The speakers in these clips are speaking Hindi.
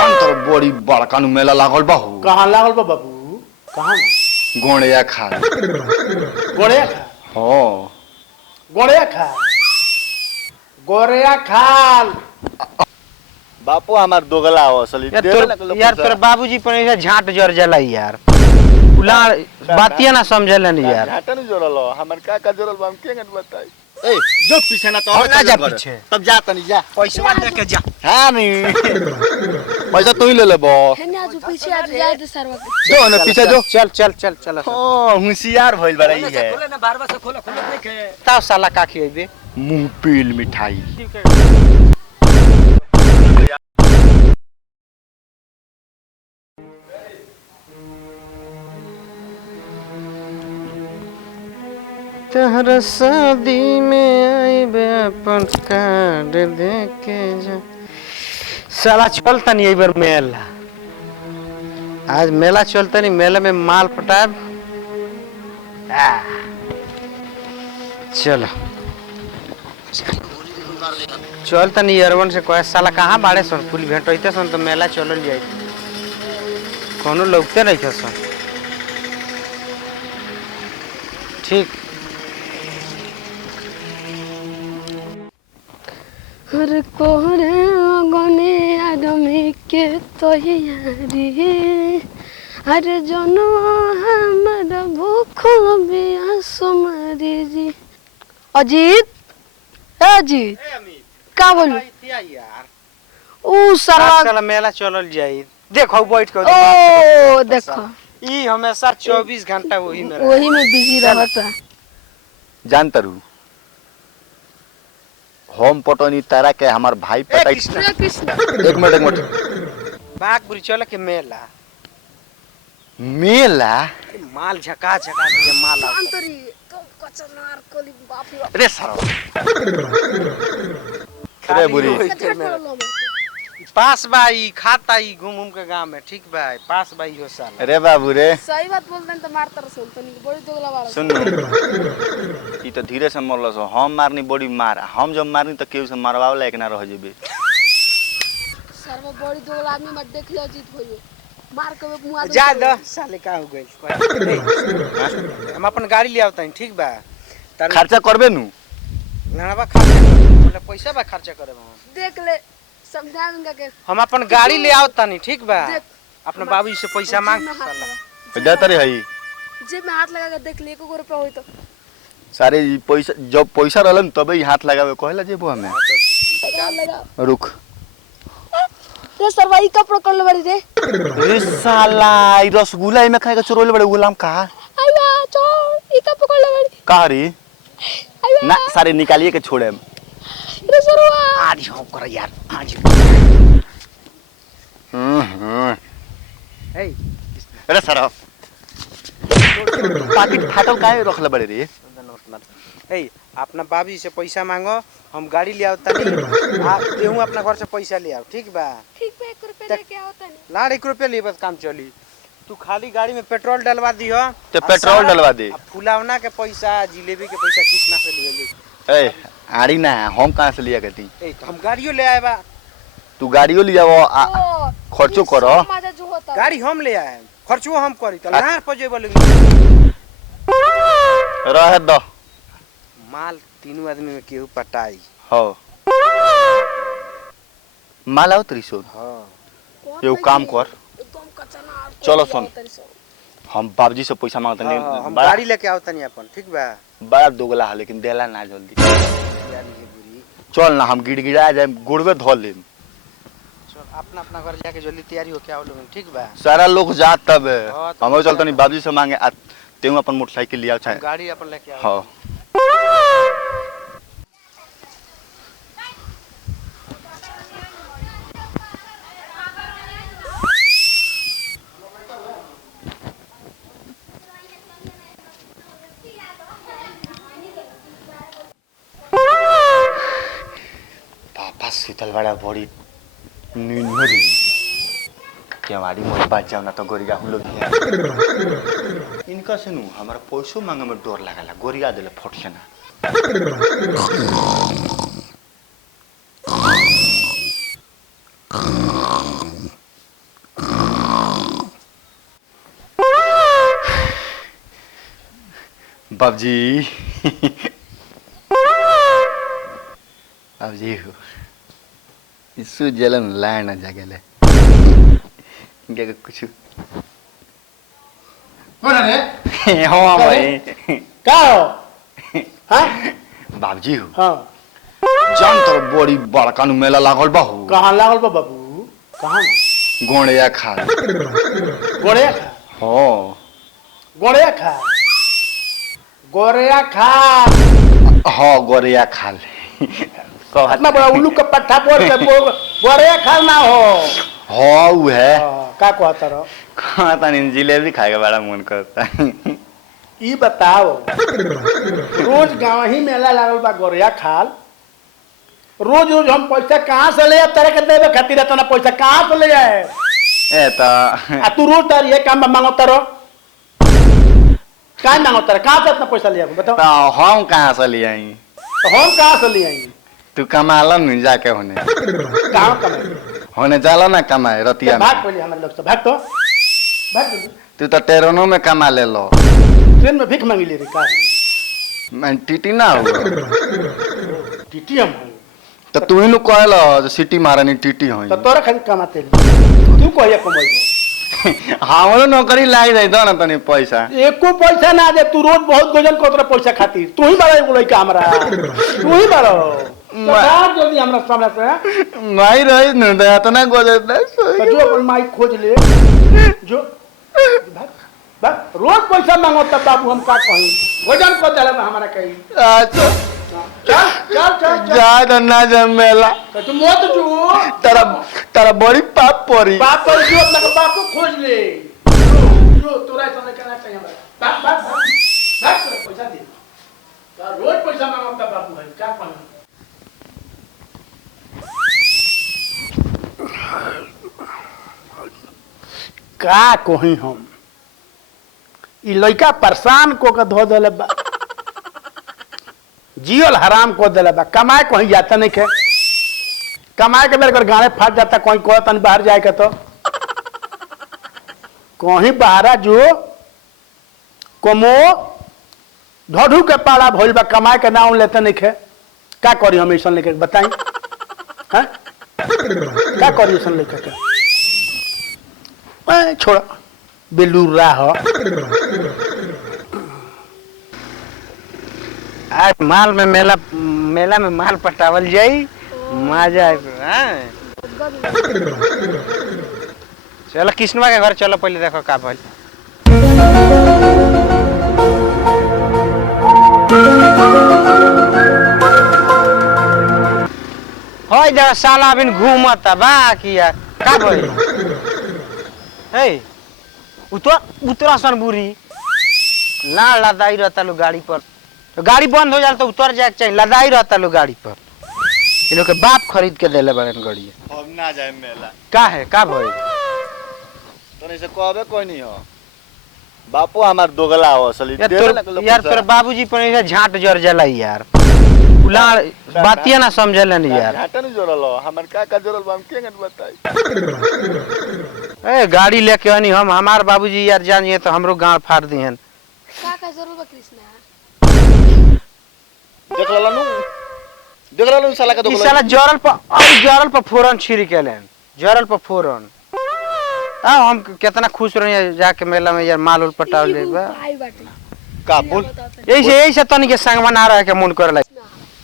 जान तर बड़ी बड़का नु मेला लागल बा हो। कहाँ लागल बा बाबू? कहाँ? गोड़िया खाल। गोड़िया खा। हाँ गोड़िया खा। गोड़िया खाल। बापू हमार दोगला हो असली यार तेरे बाबूजी पर ऐसा झाट जर जला यार उलाड़ बातिया ना समझलन यार। घाटा नहीं जोड़ल हो हमर का जोड़ल बा हम केंगन बताई। ए जो पीछे ना तो और ना जा पीछे तब जा तनी जा पैसा दे के जा। हां नहीं पैसा तू ही ले लेबो। है ना जो पीछे आ जाए तो सरवा जो ना पीछे जो चल चल चल चल हां होशियार भइल बा रही है। खोले ना बारवा से खोला खोलत नहीं के। ताव साला का खिएबे मुंह पील मिठाई। तहरा शादी में आईबे अपन कार्ड दे के जा। साला चलता नहीं बार मेला। आज मेला चलता नहीं मेले में माल पटाब। चलो चलता नहीं अरवन से कहे साला कहाँ बाड़े सन कुल भेंट होते सन तो मेला चलल जाए कोनो लौकते नहीं थे सन। ठीक हर कोहरे गने आदमी के तो यारी अरे जनो हमारा भूखल बिया सुमारी जी। अजीत अजीत का बोलू यार ऊ सरवा साला मेला चलल जाए देखो बैठ के ओ देखो ई हमेशा 24 घंटा वही में वही में बिजी रहता। जान तरु होम पटोनी तारा के हमार भाई पटाई। कृष्ण एक मिनट बागपुरी चल के मेला मेला माल झका झका के माल आउ। अंतरी तो कचनार कोली बाप रे अरे सर अरे बुरी पास बाई खाता ही घूम घूम के गांव में ठीक बा पास बाई हो साल। अरे बाबू रे सही बात बोलते हैं तो मारता रसोल तो बड़ी दोगला वाला सुन ई तो धीरे से मरलस हम मारनी बड़ी मार हम जब मारनी तो केहू से मारवावे लायक ना रह जेबे। सरवा बड़ी दोगला आदमी मत देख लो जीत होइए मार के मुआ दे जा द साले का हो गइल। हम अपन गाड़ी ले आवता ठीक बा खर्चा करबे नु लड़वा खर्चा कर बोले पैसा बा खर्चा करे देख ले समझा दूंगा के हम अपन गाड़ी ले आवता नहीं ठीक बा अपने बाबूजी से पैसा मांग साला जाता रे हई जेब में हाथ लगा के देख ले 1 रुपया होई तो सारे ई पैसा जब पैसा रहलन तबे ही हाथ लगावे कहला जेबो हमें लगा रुक रे सरवा ई कपड़ा कर ले बड़ी रे रे साला ई रसगुल्ला में खाए के चोरोले बड़े गुलाम का आया छोड़ ई कपड़ा कर ले बड़ी का रे ना सारे निकालिए के छोड़े रे सरवा आज हम कर यार आज ए अरे सर पाकिट फाटल काहे रखले बड़े रे। ए अपना बाबी से पैसा मांगो हम गाड़ी ले आवता नहीं आ देहू अपना घर से पैसा ले आओ ठीक बा। ठीक पे 1 रुपया लेके आवता नहीं लाड़ 1 रुपया ले बस काम चली तू खाली गाड़ी में पेट्रोल डलवा दियो ते पेट्रोल डलवा दे फुलावना के पैसा जिलेबी के पैसा कृष्णा से ले ले। ए आड़ी ना हम कहां से लिया करती ए तो हम गाड़ियों ले आए बा तू गाड़ियों ले जाओ खर्चो करो मजा जो होता गाड़ी हम ले आए खर्चो हम करी त ना पजे बोले रह दो माल तीनों आदमी में केहू पटाई हो माल आओ त्रिशूल हां ये काम कर एकदम कचना चलो सुन हम बाबूजी से पैसा मांगते हम नहीं गाड़ी लेके आवता नहीं अपन ठीक बा बड़ा दोगला है लेकिन देला ना जल्दी यार ये बुरी चल ना हम गिड़गिड़ा जाए गुड़बे धो ले चल अपना अपना घर जाके जल्दी तैयारी होके आओ लोग ठीक बा। सारा लोग जात तब हाँ, तो हम चलते नहीं बाबूजी से मांगे तेहू अपन मोटरसाइकिल लिया चाहे गाड़ी अपन लेके आओ। हाँ पापा शीतल बड़ा बड़ी नींद में रही कि हमारी मोर बात जाओ ना तो गोरिया हम लोग इनका से नु हमारा पैसों मांगे में डर लागला गोरिया दिले फट से ना बाबूजी बाबूजी हो इसु जलन लाए ना जागेले क्या कुछ कौन रे हाँ भाई का हो हां बाबूजी हो हां जान तर बड़ी बड़का नु मेला लागल बाहू कहां लागल बा बाबू कहां गोड़िया खा गोड़िया खा हो गोड़िया खा गोड़िया खा हाँ गोड़िया खा ले इतना बड़ा उल्लू का पट्टा बोल के गोड़िया खा ना हो हाँ वो है का कहता रहो खाता नहीं जिलेबी खाएगा बड़ा मन करता ई बताओ रोज गाँव ही मेला लागल बा गोरिया खाल रोज रोज हम पैसा कहाँ से ले आए तेरे के देवे खातिर इतना पैसा कहाँ से ले आए ए तो आ तू रोज तार ये काम मांगो तारो का मांगो तारे कहाँ से इतना पैसा ले आए बताओ तो हम कहाँ से ले आई तो हम कहाँ से ले आई तू कमा लो नहीं जाके होने कहाँ कमाए होने जाला ना कमाए रतिया में भाग पहले हमारे लोग से भाग तो भाग जल्दी। तू तो टेरोनो में कमा ले लो ट्रेन में भीख मांगी ले रही का मैं टीटी ना हुआ टीटी हम हैं। तो तू ही लोग कहलो जो सिटी मारनी टीटी हो तो तोरा खाली कमाते तू कहिया कमाई हमरो नौकरी लाग जाई दो ना तनी पैसा एको पैसा ना दे तू रोज बहुत गजन को तोरा पैसा खातिर तू ही बड़ा बोलै का हमरा तू ही बड़ा बाहर जल्दी हमरा सामने से माई रही न तो इतना गोजर ना तो जो अपन माइक खोज ले जो भाग भाग रोज पैसा मांगो तब बाबू हम का कहीं गजन को दले में हमरा कही अच्छा चल चल चल चल जा ना जमेला तो तू मत जो तेरा तेरा बड़ी पाप पड़ी बाप पर जो अपना बाप को खोज ले जो तोरा समय करना चाहिए हमरा भाग भाग भाग भाग पैसा दे तो रोज पैसा मांगो तब बाबू है क्या कहीं का कही हम ई लड़का परेशान को के धो देले बा जियल हराम को देले बा कमाए कहीं जाता नहीं के कमाए के मेरे घर गाने फट जाता कोई को तन बाहर जाए के तो कहीं बाहर जो कमो ढोढू के पाला भइल बा कमाए के नाम लेते नहीं के का करी हम ऐसा लेके बताई हैं का करी ऐसा लेके के छोड़ बेलूरा हो आज माल में मेला में माल पटावल जाई मजा आए चलो कृष्णवा के घर चलो पहले देखो का भइल होय देख साला बिन घूमता बा किया का भइल हे उतरा सन बुरी ला लदाई रहता लो गाड़ी पर तो गाड़ी बंद हो जाए तो उतर जाए चाहिए लदाई रहता लो गाड़ी पर इन लोग के बाप खरीद के देले बड़न गाड़ी हम ना जाए मेला का है का भइल तो ऐसे कहबे कोई नहीं हो बापू हमार दोगला हो असली यार तोर बाबूजी पर ऐसे झाट जर जला यार उलाड़ बातिया ना समझलन यार घाटा नहीं जोड़ल हमार का जोड़ल बा हम के बताई ए गाड़ी लेके आनी हम हमार बाबूजी यार जानिए तो हमरो गांव फाड़ दिहन का जरूर बा कृष्णा देख लनु साला का ई साला जरल पर फोरन छिरी केलन जरल पर फोरन आ हम कितना खुश रही जाके मेला में यार माल उल पटाव ले बा भाई बाटे का बोल ऐसे तनी के संग बना रहे के मन करला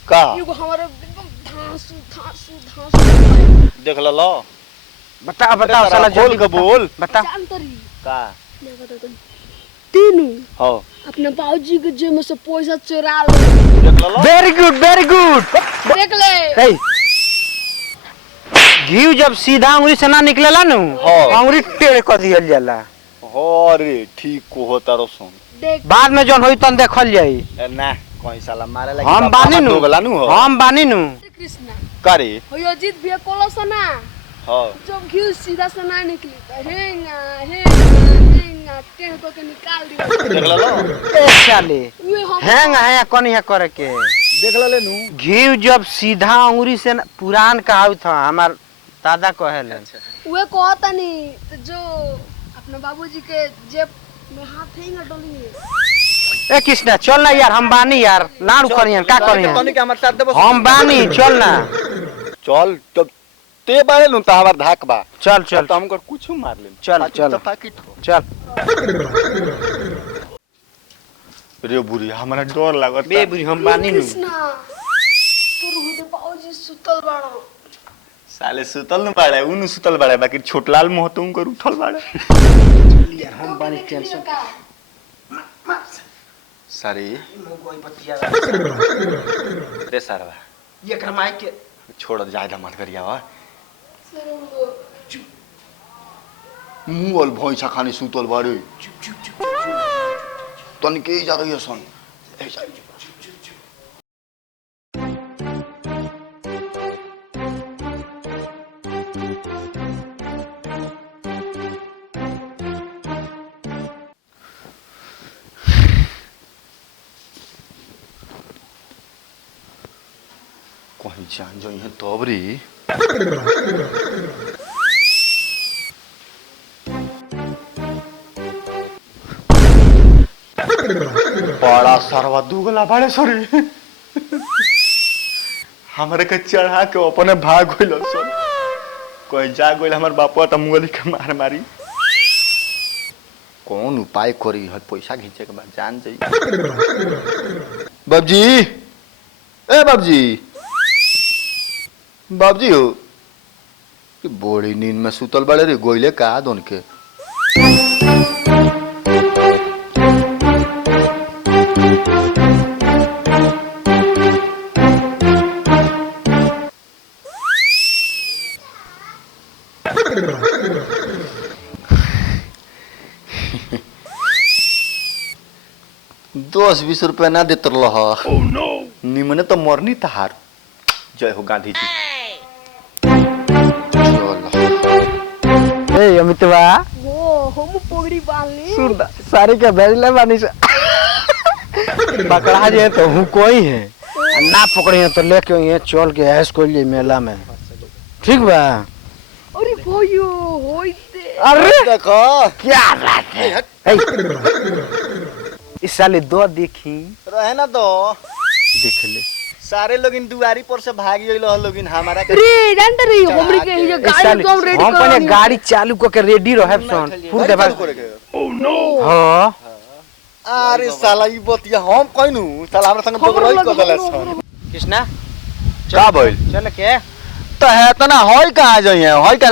का एगो हमरो एकदम धांसू देख लो बताओ साला खोल के बोल बता जानतरी का मैं बता तीनू हो अपने बाबूजी के जेब में से पैसा चुरा देख लो वेरी गुड देख ले ए घी जब सीधा अंगुरी से ना निकलेला नु हाँ। अंगुरी टेढ़ कर दियल जाला अरे ठीक को होता रो सुन देख बाद में जौन होई तन देखल जाई ना कोई साला मारे लगी हम बानी नु दोगला नु हो हम बानी नु कृष्णा करे हो यो जीत भी कोलो सना हो जब घी सीधा से ना निकली तो हेंगा टेढ़ को के निकाल दियो देख लो ए साले वे हम है कनी है करे के देख ले नु घी जब सीधा अंगुरी से पुरान कहावत था हमार दादा कहेलन वे कहता नहीं तो जो अपने बाबूजी के जेब में हाथ हेंगा डोली ए कृष्णा चल ना यार हम बानी यार लाड़ करियन का करियन तनी के हमर साथ देबो हम बानी चल ना चल तब ते बारे नु त हमर धाक बा चल चल तो हमको कुछ मार ले चल चल पाकिट हो चल रे बुरी हमरा डर लागत बे बुरी हम बानी नु कृष्णा तोर हुदे बाबूजी सुतल बाड़ो साले सुतल न बाड़े उनु सुतल बाड़े बाकी छोटलाल मोहतुम को उठल बाड़े यार हम बानी टेंशन सारी मोगोई बतिया रे सारवा ये करमाई के छोड़ ज्यादा मत करिया वा मुंह भैंसा खाने सुतल बारे तन के जा रही है सन कहीं जान जो यहाँ तोबरी बड़ा सरवा दुगला बाड़े सॉरी हमरे के चढ़ा के अपने भाग गइल सन कोई जा गइल हमर बापा त मुंगली के मार मारी कौन उपाय करी है पैसा खींचे के बाद जान जाई बाबूजी ए बाबूजी बाबूजी हो कि बड़ी नींद में सुतल बड़े रे गोइले का दोन के $10-20 रुपया ना देत रह निमने तो मरनी तहार जय हो गांधी जी ए अमितवा वो हम पगड़ी बांधली सुरदा सारी के भेजले बानी से पकड़ा जे तो हूं कोई है ना पकड़े तो लेके ये चल के ऐश को लिए मेला में ठीक बा अरे भइयो होइते अरे देखो क्या बात है इस साले दो देखी रहे ना तो देख ले सारे लोग इन दुआरी पर से भाग गइल लोग इन हमारा के रे जानते रही हमरे के ही जो गाड़ी एकदम रेडी हम कर पहले गाड़ी चालू करके रेडी रहे सन पूरा देवा ओह नो हां अरे साला ई बतिया हम कहनु साला हमरा संग दोगरई क देले सन कृष्णा का भइल चल के तो है त ना होई कहां जइए होई का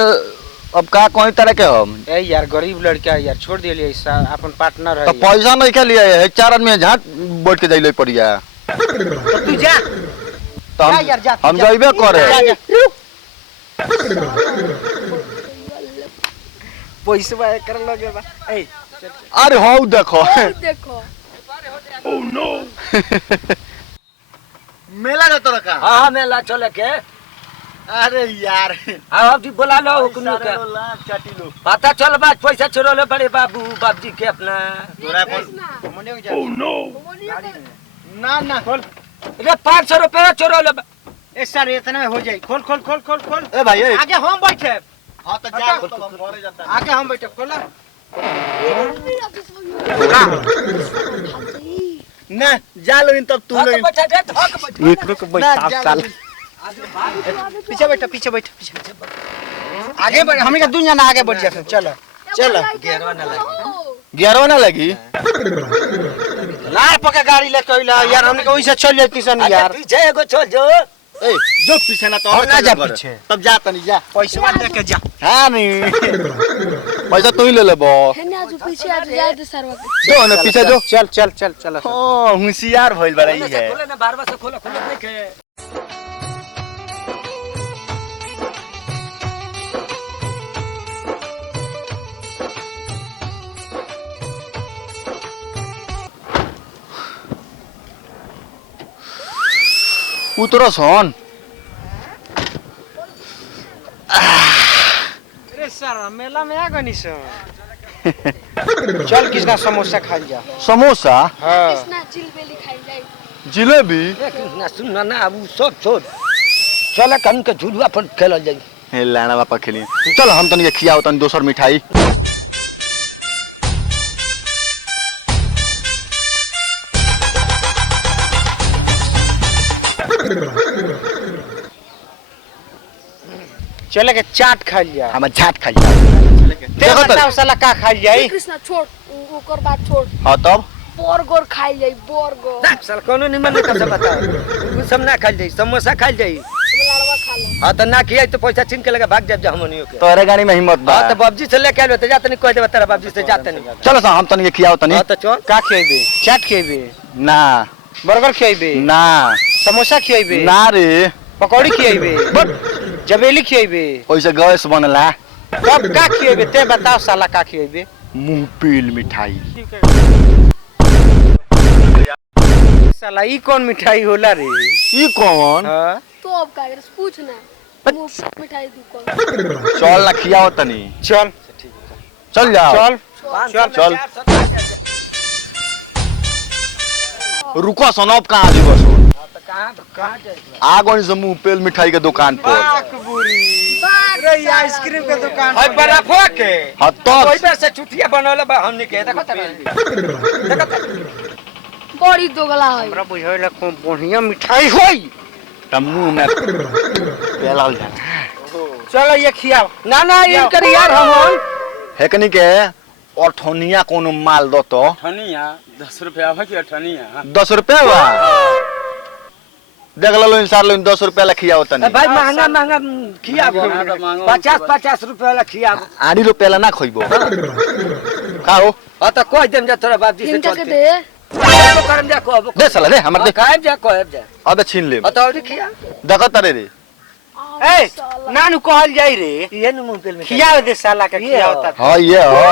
अब का कोई तरह के हम ए यार गरीब लड़का यार छोड़ दिए अपन पार्टनर है तो पैसा नहीं के लिए है 4 आदमी झाट बैठ के जाइले पड़िया तो तू जा तो जा यार, जा, हम जा। जाइबे करे पैसा कर लगे बा ए अरे हो देखो देखो मेला ना तोरा का हां मेला चले के अरे यार अब जी बुला लो कुनु के चाटी लो पता चल बात पैसा छोड़ले बड़े बाबू बाबूजी के अपना तोरा कौन ना ना खोल रे 500 रुपया छोड़ले ए सर इतना में हो जाए खोल खोल खोल खोल खोल ए भाई ए आगे हम बैठे हां तो जा तो हम घरे जाता आगे हम बैठे खोला ना जा लो इन तब तू लो इन बचा दे धक बचा एक रुक बैठ साल पीछे बैठ पीछे आगे बढ़ हम के दुनिया ना आगे बढ़ जा चलो चलो 11 ना लगी लार पका गाड़ी लेके आइला यार हमने वही से चल जाती सन यार पीछे एगो छोड़ जो ए जो पीछे ना तो हम ना चल जा घरे। पीछे। तब जा तनी जा पैसा लेके जा हां नहीं पैसा तू ही ले ले बो हेने आज पीछे आज जाए दे सरवा के जो ना पीछे जो चल चल चल चल हां होशियार भइल बड़ा ई है खोले ना बारवा से खोला खोला नहीं के उतरो सोन अरे सर मेला में आ गनी सर चल किसना समोसा खा जा समोसा हां कृष्णा जिलेबी खाई जाए जिलेबी ना सुन ना अब सब छोड़ चल कन के झुलवा पर खेल जाई हे लाना बापा खेली चल हम तनी खियाओ तनी दोसर मिठाई चले के चाट खा लिया हम झाट खाई जा देखो बताओ साला का खा जाई ए कृष्णा छोड़ ओकर बात छोड़ हां तब बर्गर खाई जाई बर्गर साल कोनो निमन नहीं कर बताओ उ सब ना खाई जाई समोसा खाई जाई लड़वा खा लो हां तो ना खियाई तो पैसा छीन के लगा भाग जाब हमनियो के तोरे गाड़ी में हिम्मत बा हां तो बाबूजी से लेके आलो तो जात नहीं कह देबा तेरा बाबूजी से जात नहीं चलो सा हम तनी खियाओ तनी हां तो चल का खियाबे चाट खियाबे ना बर्गर खियाबे ना समोसा खियाबे ना रे पकौड़ी खियाबे जबेली खियाबे ओइसे गैस बनला कब का खियाबे ते बताओ साला का खियाबे मुंह पील मिठाई साला ई कौन मिठाई होला रे ई कौन हां तो अब का करे पूछ ना मुंह मिठाई दी कौन चल ना खियाओ तनी चल चल जाओ चल चल रुको सनब कहाँ जी बसो आगोनी से मुंह पेल मिठाई के दुकान पर रे आइसक्रीम के दुकान है बर्फो के हाँ तो ओइ बेर से चुटिया बनौले बा हमनी के देखो त बड़ी दोगला है हमरा बुझाइला कोन बढ़िया मिठाई होई तब मुंह में पेलाल जा चलो ये खियाओ ना ना ये कर यार हम हेकनी के अठनिया कोनो माल दो तो ठनिया 10 रुपया है कि ठनिया 10 रुपया बा देख लो इंसान लो 10 रुपया ला खियाओ तनी भाई महंगा महंगा खिया 50 रुपया वाला खिया आधी रुपया ला ना खोइबो खाओ हां तो कह देम जा तोरा बाबूजी से इनका के चलते दे तो करम जा कहब दे साला दे हमर दे कहब जा अबे छीन ले हां तो और खिया देखो तरे रे ए नानू कहल जाई रे ये न मुंह पेल में खियाओ दे साला के खियाओ ता हां ये हो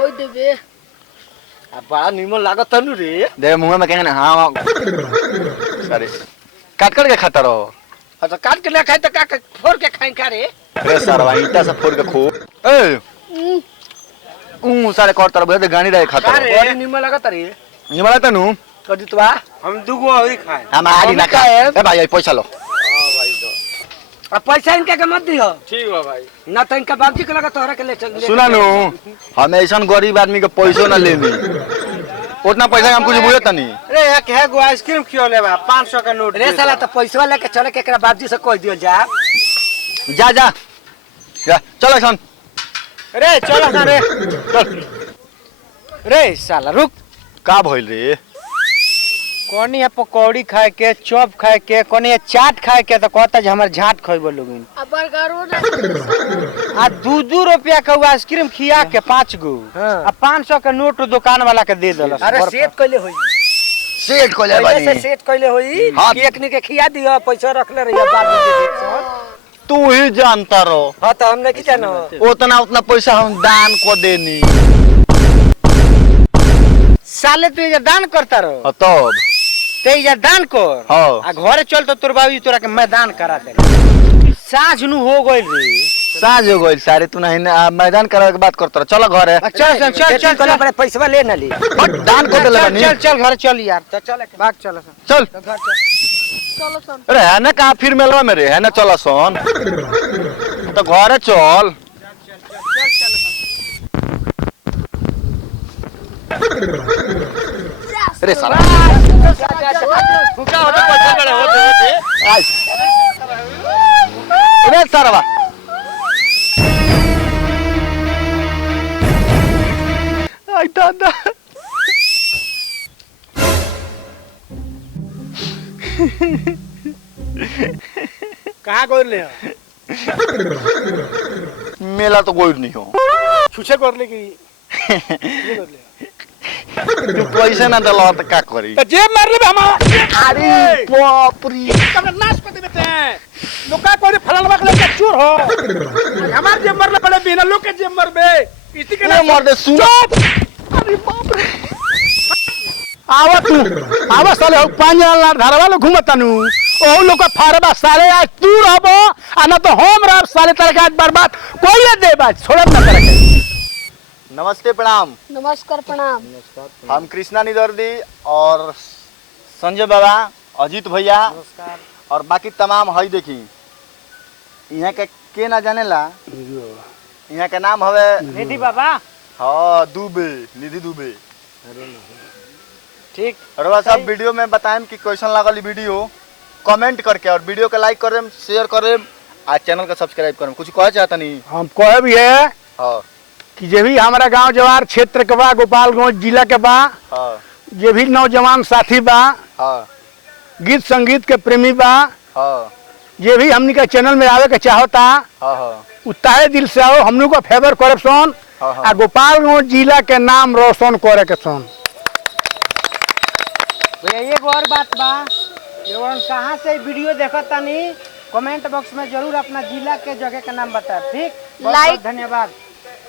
होई देबे आ बड़ा निमन लागत तनु रे दे मुंह में कहना हां सॉरी काट के खाता रहो हां तो काट के ले खाई तो का फोड़ के खाई का रे रे सरवा ईटा से फोड़ के खो ए सारे कर तरफ दे गानी रहे खाता रहो बड़ी निमन लागत रे ये वाला तनु कदी तो बा हम दुगो और खाए हम आधी ना खा ए भाई ये पैसा लो आ पैसा इनका के मत दियो ठीक बा भाई ना तो इनका बाबूजी के लगा तोहरा के ले चल सुना नु हम ऐसन गरीब आदमी के पैसो ना लेनी उतना पैसा हम कुछ बुझे तनी रे एक है गो आइसक्रीम खियो लेबा 500 का नोट रे साला तो पैसा लेके चले के एकरा बाबूजी से कह दियो जा जा जा जा चल ऐसन रे चल ना रे रे साला रुक का भइल रे कोनी है पकौड़ी खाए के चॉप खाए के कोनी है चाट खाए के तो कहता जे हमर झाट खइबो लोगिन अब बर्गरो ना आ 2-2 रुपया का आइसक्रीम खिया के 5 गो आ 500 का नोट दुकान वाला के दे देलस अरे सेट कइले होई सेट को ले पहले से बानी सेट कइले होई हाँ। कि एकनी के खिया दियो पैसा रखले रहिया बाबूजी के तू ही जानता रहो हां तो हमने की जानो उतना उतना पैसा हम दान को देनी साले तू ये दान करता रहो तब ते ये दान कर हाँ। आ घरे चल तो तोर बाबूजी तोरा के मैदान करा दे साँझ नु हो गइल रे साँझ हो गइल सारे तू नहीं मैदान करावे के बात करत रह चलो घरे चल चल चल चल बड़े पैसा ले ना ली बट दान को देले बानी चल चल घर चल यार तो चल भाग चल चल चलो सन अरे है ना कहाँ फिर मेलवा में रे है ना चला सोन तो घरे चल अरे साला आज अरे सारा आई दादा कहाँ गइल ले मेला तो कोई नहीं हो छुछे कर ले की तू पैसा ना दला तो का करी तो जेब मार ले हमारा अरे बाप रे कब नाश कर देते हैं लोग का कोई फलाना के लेके चोर हो हमार जेब मारले पड़े बिना लोग के जेब मरबे इसी के ये मर दे सुन अरे बाप रे आवा तू आवा साले हो पांच लाख धारवा लो घुमतानु ओ लोग का फारबा साले आज तू रहबो आ ना तो हम रह साले तरह का बर्बाद कोई ले दे बात छोड़ब ना करे नमस्ते प्रणाम नमस्कार प्रणाम हम कृष्णा निदर्दी और संजय बाबा अजीत भैया और बाकी तमाम हई देखी यहाँ के ना जानेला यहाँ के नाम हवे निधि बाबा हाँ दुबे निधि दुबे ठीक और सब वीडियो में बताएं कि कैसन लागल वीडियो कमेंट करके और वीडियो के लाइक कर देम शेयर कर देम आज चैनल का सब्सक्राइब करम कुछ कहे चाहता नहीं। हम कहे भी है हाँ कि जे भी हमारा गांव जवार क्षेत्र के बा, गोपालगंज जिला के बा, हाँ जे भी नौजवान साथी बा, हाँ गीत संगीत के प्रेमी बा, हाँ जे भी हमनी के चैनल में आवे के चाहता, हाँ हाँ उताहे दिल से आओ, हमनी को फेवर करे सन हाँ, हाँ। आ गोपालगंज जिला के नाम रोशन करे के सन। भैया एक और बात बा, एवं कहाँ से वीडियो देखत तानी कमेंट बॉक्स में जरूर अपना जिला के जगह का नाम बताए। ठीक, बहुत लाइक- धन्यवाद।